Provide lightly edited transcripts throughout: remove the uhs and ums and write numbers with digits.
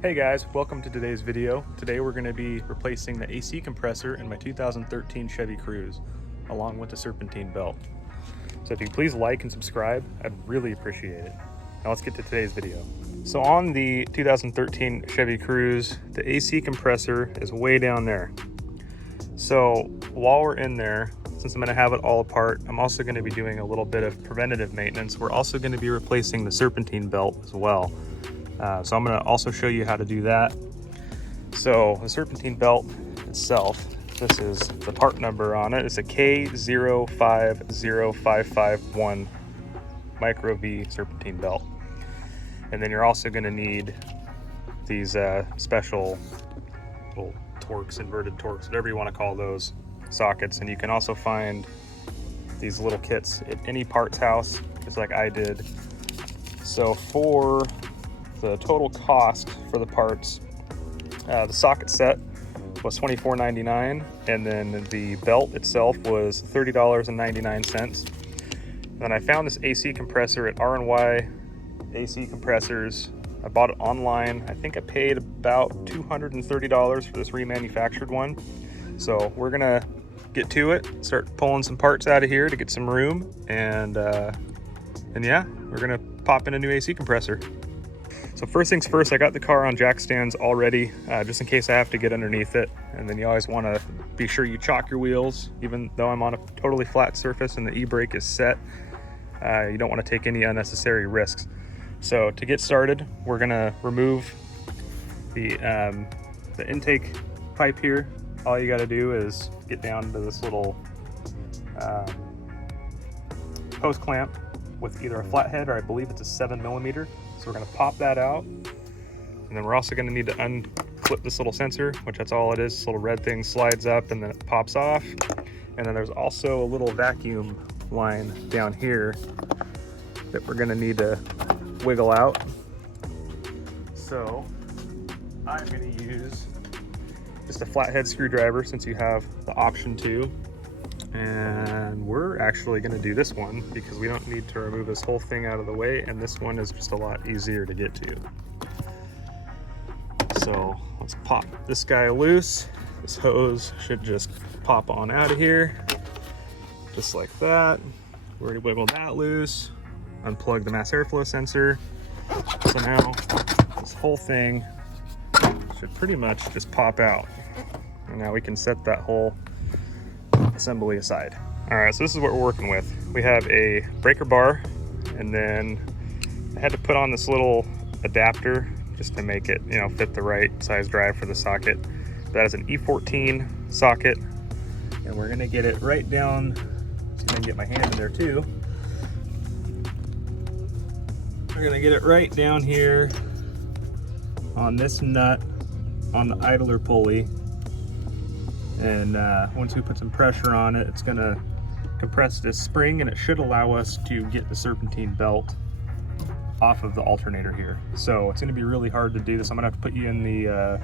Hey guys, welcome to today's video. Today we're going to be replacing the AC compressor in my 2013 Chevy Cruze, along with the Serpentine belt. So if you please like and subscribe, I'd really appreciate it. Now let's get to today's video. So on the 2013 Chevy Cruze, the AC compressor is way down there. So while we're in there, since I'm going to have it all apart, I'm also going to be doing a little bit of preventative maintenance. We're also going to be replacing the Serpentine belt as well. So I'm going to also show you how to do that. So the Serpentine belt itself, this is the part number on it. It's a K050551 Micro V Serpentine belt. And then you're also going to need these special little Torx, inverted Torx, whatever you want to call those sockets. And you can also find these little kits at any parts house, just like I did. So for the total cost for the parts, the socket set was $24.99, and then the belt itself was $30.99. Then I found this AC compressor at R&Y AC Compressors. I bought it online. I think I paid about $230 for this remanufactured one. So we're gonna get to it, start pulling some parts out of here to get some room, and yeah, we're gonna pop in a new AC compressor. So first things first, I got the car on jack stands already, just in case I have to get underneath it. And then you always want to be sure you chock your wheels, even though I'm on a totally flat surface and the e-brake is set. You don't want to take any unnecessary risks. So to get started, we're gonna remove the intake pipe here. All you got to do is get down to this little hose clamp with either a flathead or I believe it's a 7mm. So we're going to pop that out, and then we're also going to need to unclip this little sensor, which that's all it is. This little red thing slides up and then it pops off. And then there's also a little vacuum line down here that we're going to need to wiggle out. So I'm going to use just a flathead screwdriver since you have the option to. And we're actually going to do this one because we don't need to remove this whole thing out of the way, and this one is just a lot easier to get to. So let's pop this guy loose. This hose should just pop on out of here, just like that. We already wiggled that loose. Unplug the mass airflow sensor. So now this whole thing should pretty much just pop out. And now we can set that whole assembly aside. All right, so this is what we're working with. We have a breaker bar, and then I had to put on this little adapter just to make it, fit the right size drive for the socket. That is an E14 socket, and we're gonna get it right down. See if I can get my hand in there too. We're gonna get it right down here on this nut on the idler pulley. And once we put some pressure on it, it's gonna compress this spring, and it should allow us to get the Serpentine belt off of the alternator here. So it's gonna be really hard to do this. I'm gonna have to put you in the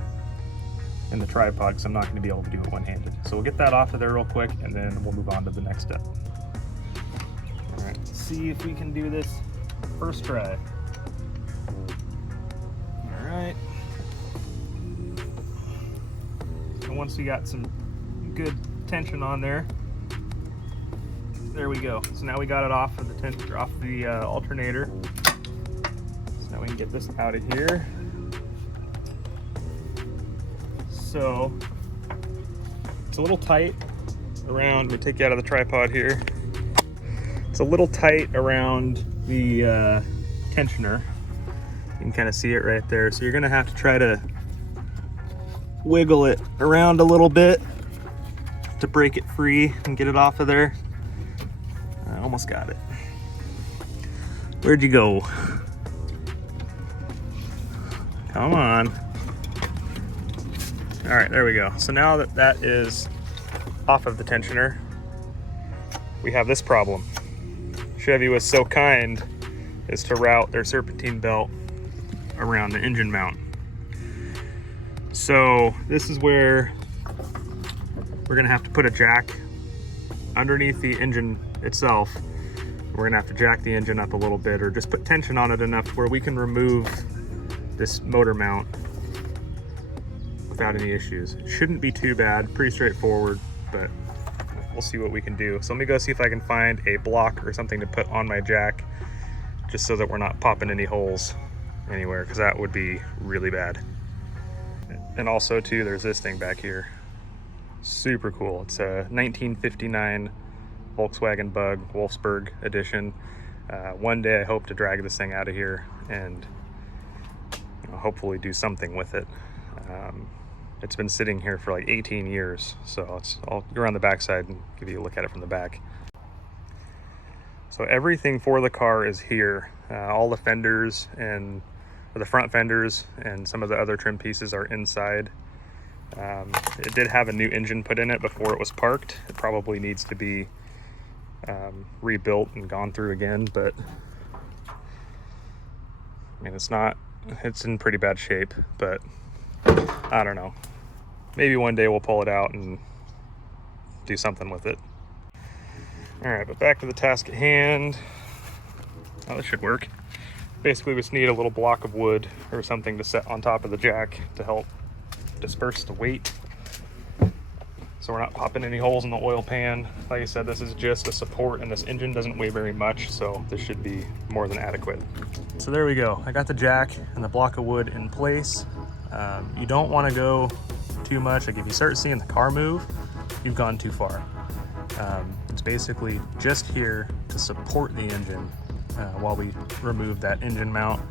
tripod because I'm not gonna be able to do it one-handed. So we'll get that off of there real quick, and then we'll move on to the next step. All right, let's see if we can do this first try. All right. And once we got some good tension on there, we go. So now we got it off of the alternator. So now we can get this out of here. So it's a little tight around, let me take you out of the tripod here. It's a little tight around the tensioner. You can kind of see it right there. So you're gonna have to try to wiggle it around a little bit to break it free and get it off of there. I almost got it. Where'd you go? Come on. All right, there we go. So now that that is off of the tensioner, we have this problem. Chevy was so kind as to route their Serpentine belt around the engine mount. So this is where we're gonna have to put a jack underneath the engine itself. We're gonna have to jack the engine up a little bit, or just put tension on it enough where we can remove this motor mount without any issues. It shouldn't be too bad, pretty straightforward, but we'll see what we can do. So let me go see if I can find a block or something to put on my jack, just so that we're not popping any holes anywhere, because that would be really bad. And also too, there's this thing back here. Super cool. It's a 1959 Volkswagen Bug Wolfsburg edition. One day I hope to drag this thing out of here and hopefully do something with it. It's been sitting here for like 18 years, so I'll go around the backside and give you a look at it from the back. So everything for the car is here. All the fenders and the front fenders and some of the other trim pieces are inside. It did have a new engine put in it before it was parked. It probably needs to be rebuilt and gone through again, but I mean, it's in pretty bad shape, but I don't know. Maybe one day we'll pull it out and do something with it. All right, but back to the task at hand. Oh, this should work. Basically, we just need a little block of wood or something to set on top of the jack to help disperse the weight, so we're not popping any holes in the oil pan. Like I said, this is just a support, and this engine doesn't weigh very much, so this should be more than adequate. So there we go. I got the jack and the block of wood in place. You don't want to go too much. Like if you start seeing the car move, you've gone too far. It's basically just here to support the engine while we remove that engine mount,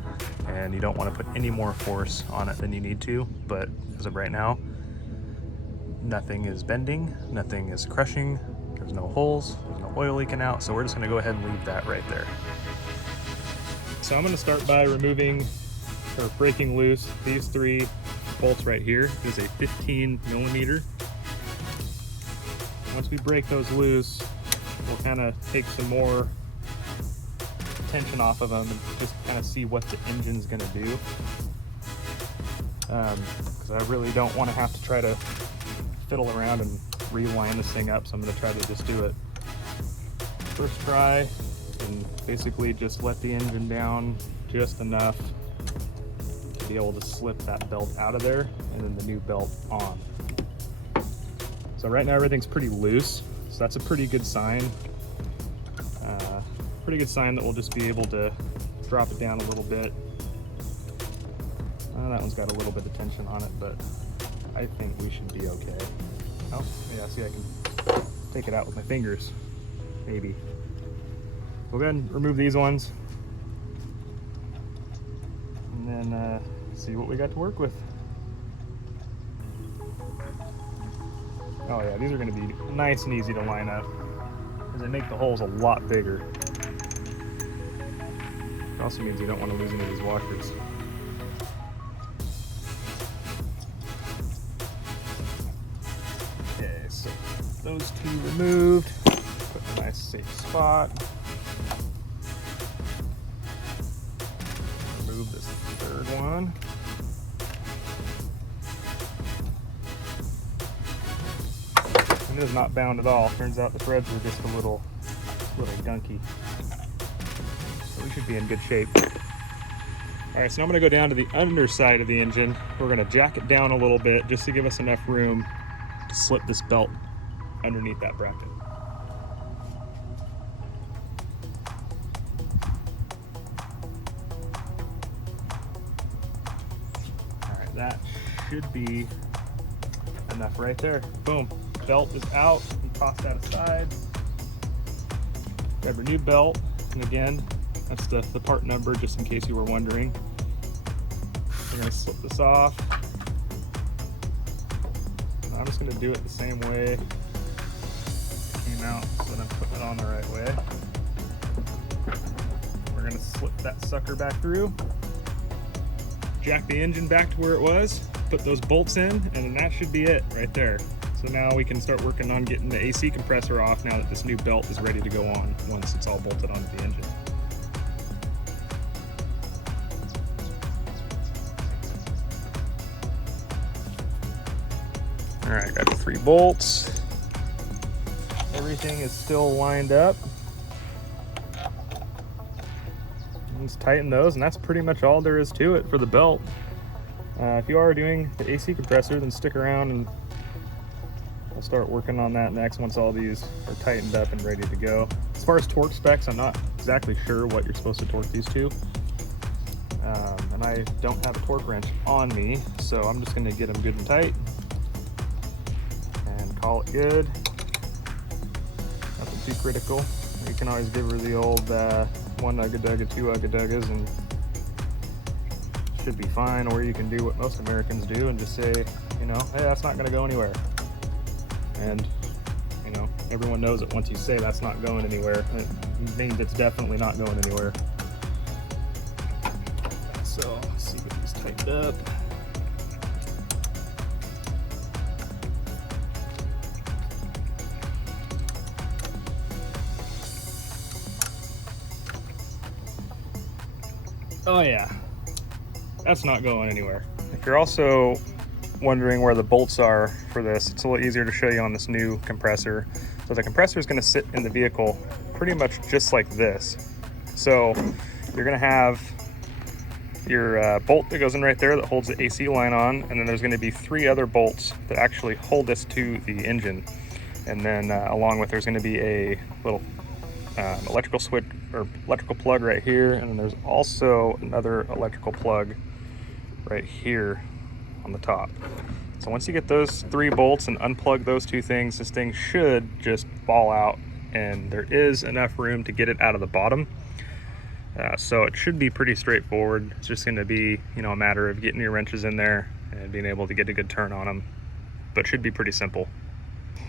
and you don't want to put any more force on it than you need to. But as of right now, nothing is bending, nothing is crushing, there's no holes, there's no oil leaking out, so we're just going to go ahead and leave that right there. So I'm going to start by removing or breaking loose these 3 bolts right here. This is a 15 millimeter. Once we break those loose, we'll kind of take some more tension off of them and just kind of see what the engine's going to do. Because I really don't want to have to try to fiddle around and rewind this thing up, so I'm going to try to just do it first try and basically just let the engine down just enough to be able to slip that belt out of there and then the new belt on. So right now everything's pretty loose, so that's a pretty good sign. That we'll just be able to drop it down a little bit. That one's got a little bit of tension on it, but I think we should be okay. Oh, yeah, see, I can take it out with my fingers, maybe. We'll go ahead and remove these ones, and then see what we got to work with. Oh yeah, these are going to be nice and easy to line up, because they make the holes a lot bigger. It also means you don't want to lose any of these washers. Okay, so those 2 removed. Put in a nice safe spot. Remove this 3rd one. And it is not bound at all. Turns out the threads were just a little gunky. So we should be in good shape. All right, so now I'm gonna go down to the underside of the engine. We're gonna jack it down a little bit just to give us enough room to slip this belt underneath that bracket. All right, that should be enough right there. Boom, belt is out. We toss that aside. Grab our new belt, and again, that's the part number, just in case you were wondering. We're gonna slip this off. I'm just gonna do it the same way it came out, so that I'm putting it on the right way. We're gonna slip that sucker back through, jack the engine back to where it was, put those bolts in, and then that should be it right there. So now we can start working on getting the AC compressor off now that this new belt is ready to go on once it's all bolted onto the engine. All right, got the 3 bolts. Everything is still lined up. Let's tighten those, and that's pretty much all there is to it for the belt. If you are doing the AC compressor, then stick around and we'll start working on that next once all these are tightened up and ready to go. As far as torque specs, I'm not exactly sure what you're supposed to torque these to. And I don't have a torque wrench on me, so I'm just going to get them good and tight and call it good. Nothing too critical. You can always give her the old one ugga-dugga, two ugga-duggas, and should be fine. Or you can do what most Americans do and just say, you know, hey, that's not going to go anywhere. And, you know, everyone knows that once you say that's not going anywhere, it means it's definitely not going anywhere. So let's see, get these tightened up. Oh yeah, that's not going anywhere. If you're also wondering where the bolts are for this, it's a little easier to show you on this new compressor. So the compressor is going to sit in the vehicle pretty much just like this. So you're going to have your bolt that goes in right there that holds the AC line on, and then there's going to be 3 other bolts that actually hold this to the engine. And then along with, there's going to be a little electrical switch or electrical plug right here, and then there's also another electrical plug right here on the top. So once you get those 3 bolts and unplug those 2 things, this thing should just fall out, and there is enough room to get it out of the bottom. So it should be pretty straightforward. It's just going to be, you know, a matter of getting your wrenches in there and being able to get a good turn on them, but it should be pretty simple.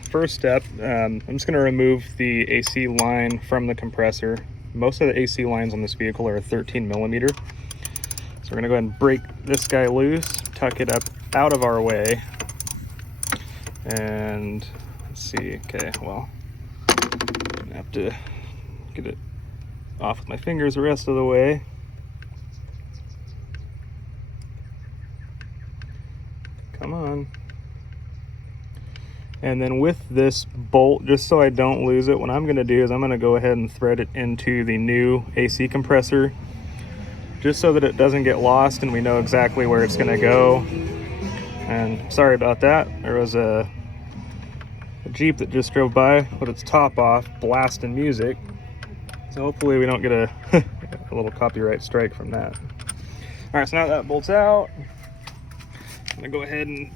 First step, I'm just going to remove the AC line from the compressor. Most of the AC lines on this vehicle are 13 millimeter. So we're going to go ahead and break this guy loose, tuck it up out of our way, and let's see. Okay, well, I'm going to have to get it off with my fingers the rest of the way. Come on. And then with this bolt, just so I don't lose it, what I'm going to do is I'm going to go ahead and thread it into the new AC compressor, just so that it doesn't get lost and we know exactly where it's going to go. And sorry about that. There was a Jeep that just drove by with its top off, blasting music. So hopefully we don't get a little copyright strike from that. All right, so now that bolt's out, I'm gonna go ahead and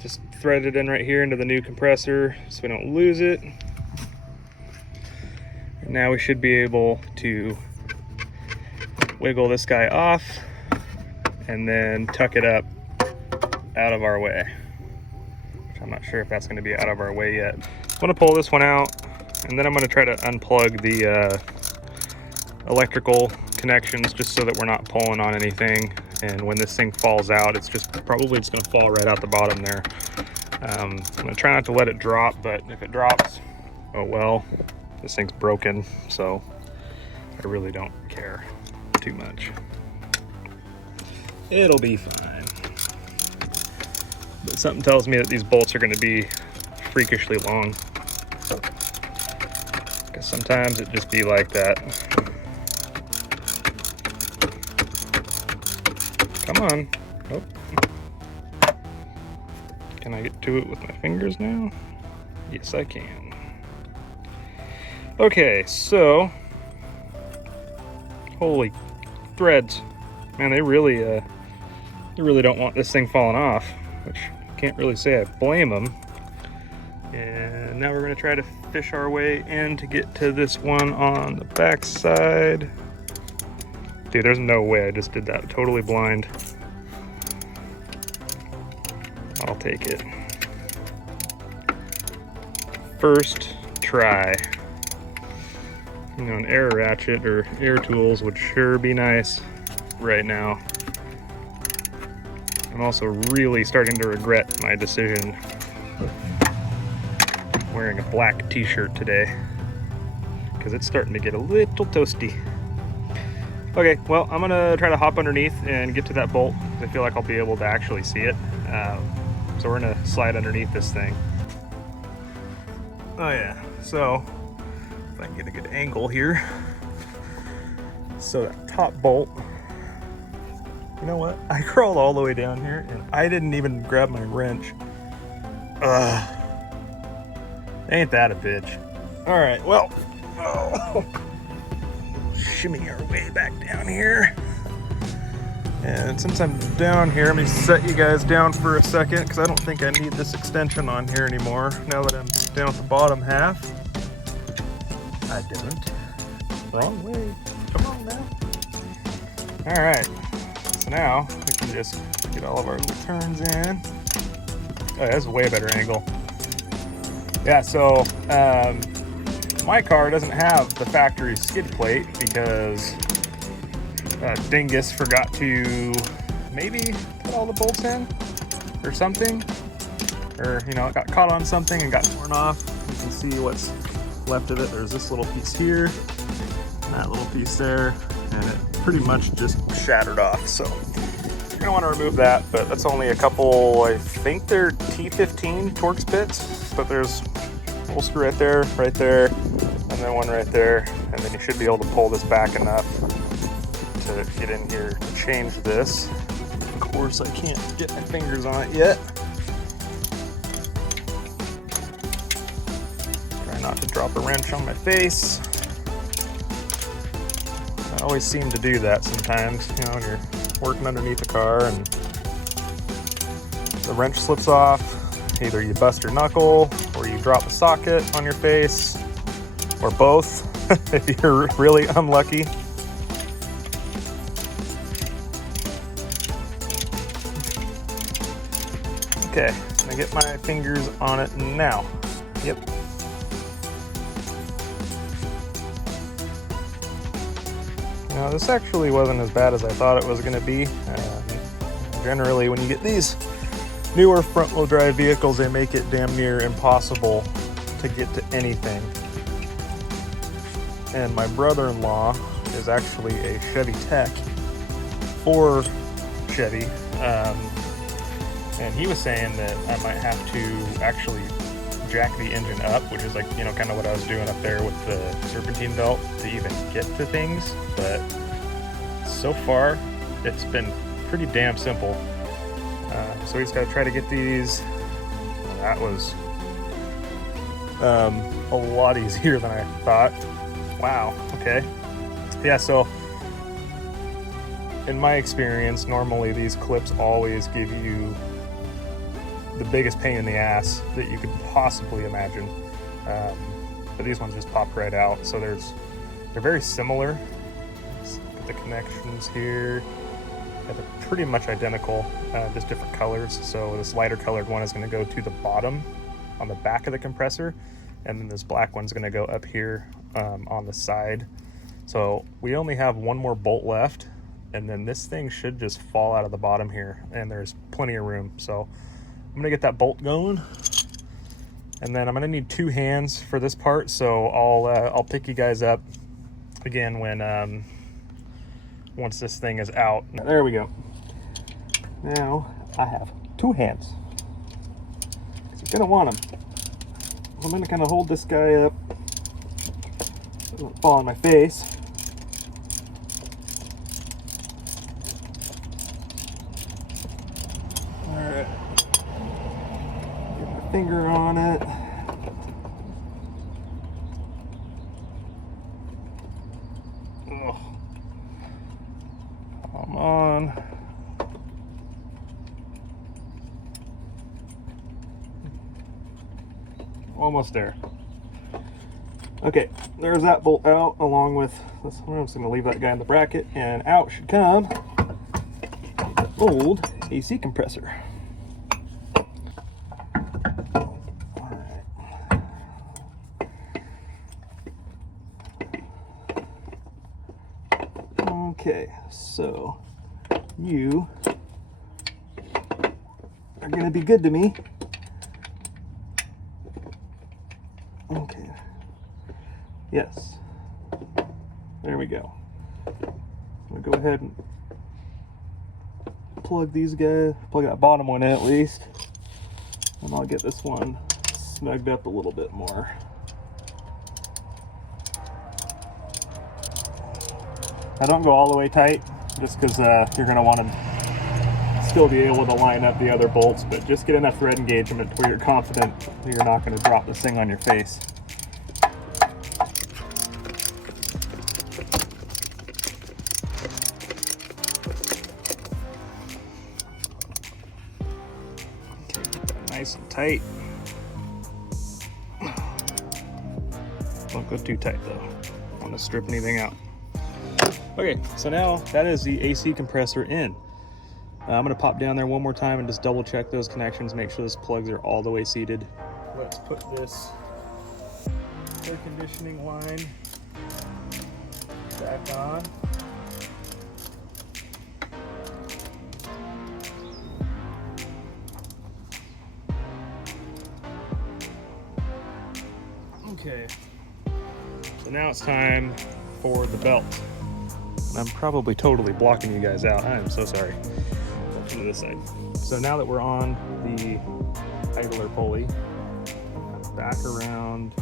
just thread it in right here into the new compressor so we don't lose it. And now we should be able to wiggle this guy off and then tuck it up out of our way. Which I'm not sure if that's gonna be out of our way yet. I'm gonna pull this one out, and then I'm going to try to unplug the electrical connections just so that we're not pulling on anything. And when this thing falls out, it's probably going to fall right out the bottom there. I'm going to try not to let it drop, but if it drops, oh well, this thing's broken, so I really don't care too much. It'll be fine. But something tells me that these bolts are going to be freakishly long. Because sometimes it just be like that. Come on. Nope. Can I get to it with my fingers now? Yes, I can. Okay, so holy threads. Man, they really don't want this thing falling off, which I can't really say I blame them. And now we're going to try to fish our way in to get to this one on the back side. Dude, there's no way I just did that totally blind. I'll take it. First try. You know, an air ratchet or air tools would sure be nice right now. I'm also really starting to regret my decision wearing a black t-shirt today because it's starting to get a little toasty. Okay, well, I'm gonna try to hop underneath and get to that bolt because I feel like I'll be able to actually see it. So we're gonna slide underneath this thing. Oh yeah, so if I can get a good angle here. So that top bolt You know what? I crawled all the way down here and I didn't even grab my wrench. Ugh. Ain't that a bitch? All right, well, shimmy our way back down here. And since I'm down here, let me set you guys down for a second because I don't think I need this extension on here anymore now that I'm down at the bottom half. I don't. Wrong way. Come on now. All right. So now we can just get all of our little turns in. Oh, that's a way better angle. Yeah, so my car doesn't have the factory skid plate because Dingus forgot to maybe put all the bolts in or something. Or, you know, it got caught on something and got torn off. You can see what's left of it. There's this little piece here, and that little piece there, and it pretty much just shattered off. So you're gonna want to remove that, but that's only a couple, I think they're T15 Torx bits, but there's a little screw right there, and then one right there, and then you should be able to pull this back enough to get in here to change this. Of course, I can't get my fingers on it yet. Try not to drop a wrench on my face. I always seem to do that sometimes, you know, when you're working underneath the car and the wrench slips off. Either you bust your knuckle or you drop a socket on your face, or both if you're really unlucky. Okay, I'm gonna get my fingers on it now. Yep. Now this actually wasn't as bad as I thought it was gonna be. Generally, when you get these newer front-wheel drive vehicles, they make it damn near impossible to get to anything. And my brother-in-law is actually a Chevy tech for Chevy. And he was saying that I might have to actually jack the engine up, which is like, you know, kind of what I was doing up there with the Serpentine belt to even get to things. But so far, it's been pretty damn simple. So we just got to try to get these. Well, that was a lot easier than I thought. Wow, okay. Yeah, so in my experience, normally these clips always give you the biggest pain in the ass that you could possibly imagine. But these ones just pop right out. So they're very similar. Let's look at the connections here. Yeah, they're pretty much identical, just different colors. So this lighter colored one is going to go to the bottom on the back of the compressor, and then this black one's going to go up here on the side. So we only have one more bolt left, and then this thing should just fall out of the bottom here, and there's plenty of room. So I'm gonna get that bolt going, and then I'm gonna need two hands for this part. So I'll pick you guys up again when once this thing is out. There we go. Now I have two hands. You're gonna want them. I'm gonna kind of hold this guy up so it doesn't fall on my face. All right. Get my finger on it. Oh. Come on. Almost there. Okay, there's that bolt out along with this one. I'm just going to leave that guy in the bracket, and out should come the old AC compressor. Okay, so you are going to be good to me. Okay. Yes. There we go. I'm going to go ahead and plug these guys, plug that bottom one in at least, and I'll get this one snugged up a little bit more. Now don't go all the way tight, just because you're going to want to still be able to line up the other bolts, but just get enough thread engagement to where you're confident that you're not going to drop this thing on your face. Okay, get that nice and tight. Don't go too tight though. Don't want to strip anything out. Okay, so now that is the AC compressor in. I'm going to pop down there one more time and just double check those connections, make sure those plugs are all the way seated. Let's put this air conditioning line back on. Okay, so now it's time for the belt. I'm probably totally blocking you guys out. I am so sorry. To this side. So now that we're on the idler pulley, back around,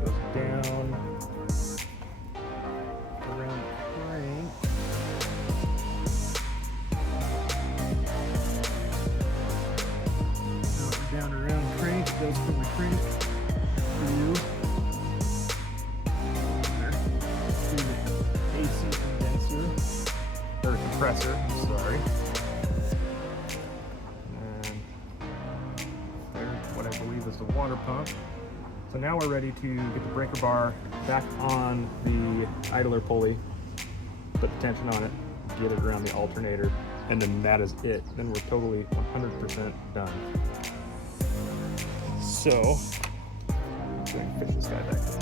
goes down, around the crank, down around the crank, it goes from the crank to the AC condenser, or compressor, I'm sorry. And there's what I believe is the water pump. So now we're ready to get the breaker bar back on the idler pulley, put the tension on it, get it around the alternator, and then that is it. Then we're totally 100% done. So, I'm going to fish this guy back down.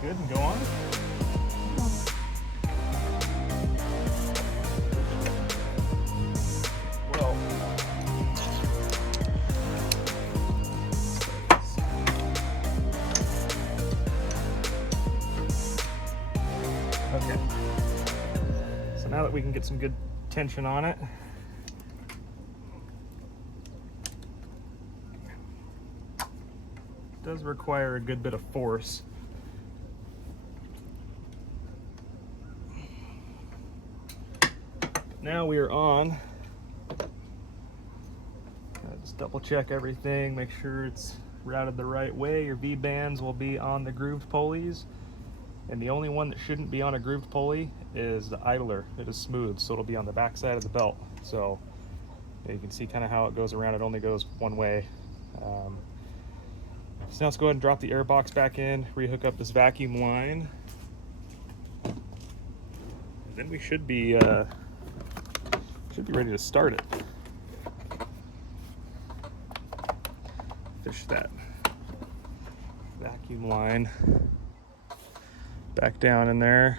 Good, and go on. Well, okay. So now that we can get some good tension on it, it does require a good bit of force. Now we are on. Just double check everything, make sure it's routed the right way. Your V-bands will be on the grooved pulleys, and the only one that shouldn't be on a grooved pulley is the idler. It is smooth, so it'll be on the back side of the belt. So you can see kind of how it goes around. It only goes one way. So now let's go ahead and drop the air box back in, rehook up this vacuum line. And then we should be ready to start it. Fish that vacuum line back down in there.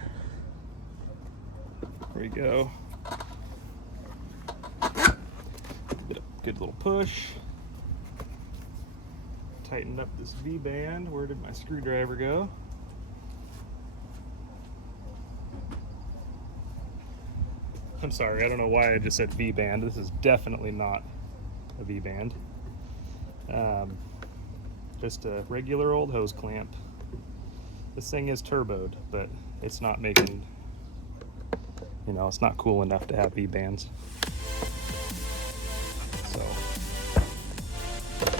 There we go. Good little push. Tighten up this V-band. Where did my screwdriver go? I'm sorry, I don't know why I just said V-band. This is definitely not a V-band. Just a regular old hose clamp. This thing is turboed, but it's not making, you know, it's not cool enough to have V-bands. So,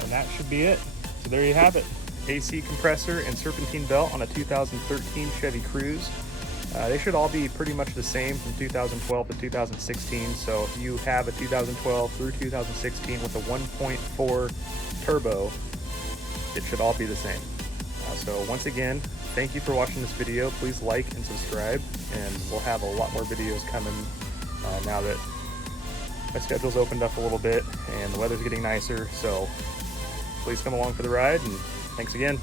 and that should be it. So there you have it. AC compressor and serpentine belt on a 2013 Chevy Cruze. They should all be pretty much the same from 2012 to 2016. So if you have a 2012 through 2016 with a 1.4 turbo, it should all be the same. So once again, thank you for watching this video. Please like and subscribe, and we'll have a lot more videos coming now that my schedule's opened up a little bit and the weather's getting nicer. So please come along for the ride, and thanks again.